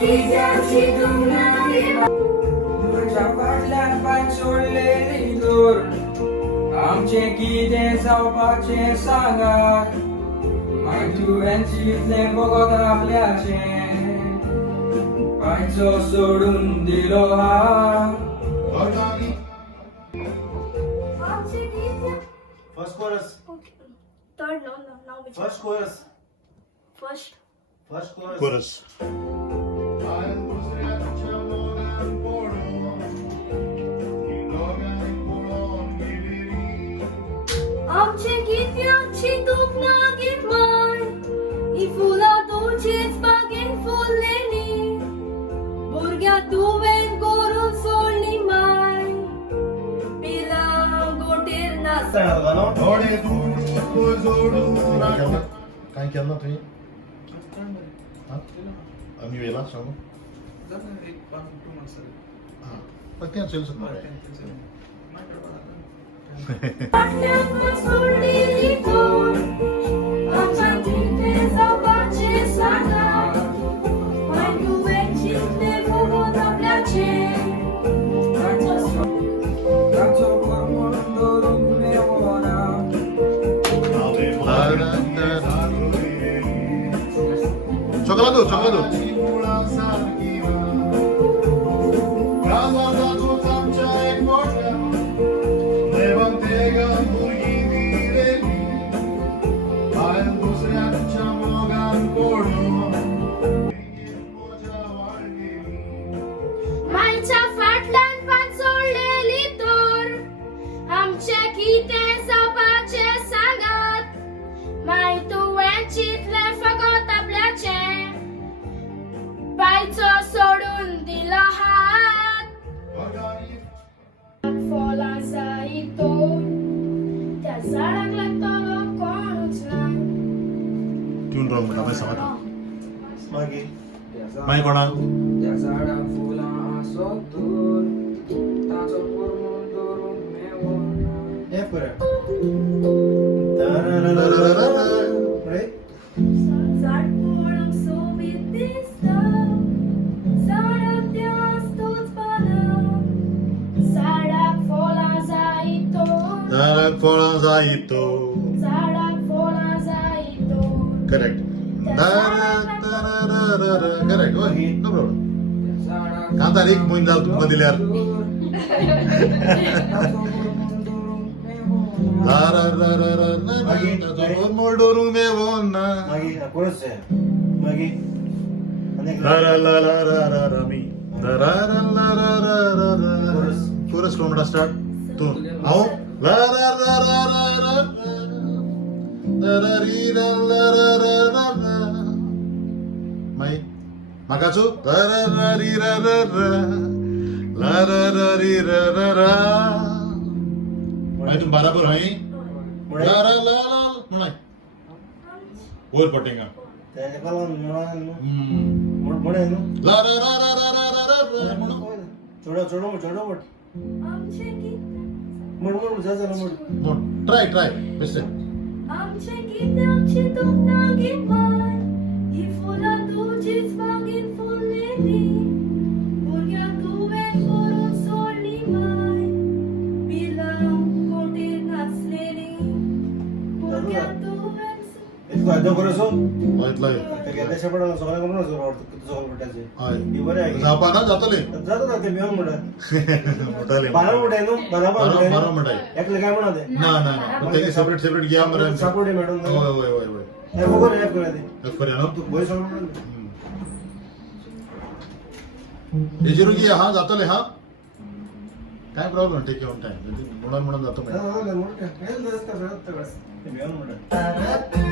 तुझ्या फाटल्यान पाय सोडलेली दूर आमचे कितें जावपाचे सांगात माय तुवेंचितले बगत आपल्याचे पायचो सोडून दिलो हांव. First chorus. Third, no, now which First chorus. First. First chorus. Chorus. आमचे गिन्याची दूख नागीन माय ही फुलां तुझीच बागेन फुललेली भुरग्या तुवें करून सोडली माय पिलां गोटेर नाचता काय केलं तुम्ही आम्ही वेळा सांगू पण ते असेल फाटल्यान सोडलेली कोण आमच्या कितें जावपाचे सांगा माय तुवें चिंतले बगत आपल्याचे ताचो कर्मण धरून मेवना chocolate मायच्या फाटल्यान पान सोडलेली तोर आमचे कितें जावपाचे सांगात माय तुवें चिंतले फकत आपल्याचे पायचो सोडून दिलो हात फळां जायतो त्या झाडाक लागतलो कोणूच ना ट्यून रॉंग म्हणा सांगा मागीर माय कोणाक त्या झाडाक फुलां सोदून ताचो कर्मण धरून मेवना. F करा. Right? झाड पळोवंक सोबीत दिसता झाडाक त्याच तोच पानां झाडाक फळां जायतो झाडाक फळां जायतो झाडाक फळां जायतो करेक्ट करेक्ट नो प्रॉब्लेम कांतार एक मोइन जाल तुमकां दिल्यार मोडोरूंक मेवना मागीर chorus आहे. मागीर आनी chorus from the start तू हांव मागीर म्हाकाचो मागीर तूं बराबर हांय म्हणून वयर पटेंगा तेजे कलम मोडे न्हू चोडो मोड आमचे कितें मोड जा मोड ट्राय बेस्ट आमचे कित्याची दूख नागीन माय ही फुलां तुझीच बागेन फुललेली भुरग्या तुवें करून सोडली माय पिलां गोटेर नाचलेली भुरग्या तुवें इसको आदो करोसो वायतला ते गेल्याच्या पडला सगळ्या कोण नसो वाटतो किती सगळं पटायचे हय ही बरे आहे जावपा ना जातले जातो ना ते मिळून म्हणा मोठाले 12 मोठे न्हू 12 12 मोठाले एकले काय म्हणा ते ना तेगे सेपरेट घ्या मरे सपोर्ट मॅडम होय हे बघू रे करा ते करूया ना बोय सपोर्ट हेजेरू की हा जातले हा काय प्रॉब्लेम टेक ऑन टाइम म्हणून जातो हा मोठे हे दसता ते मिळून म्हणा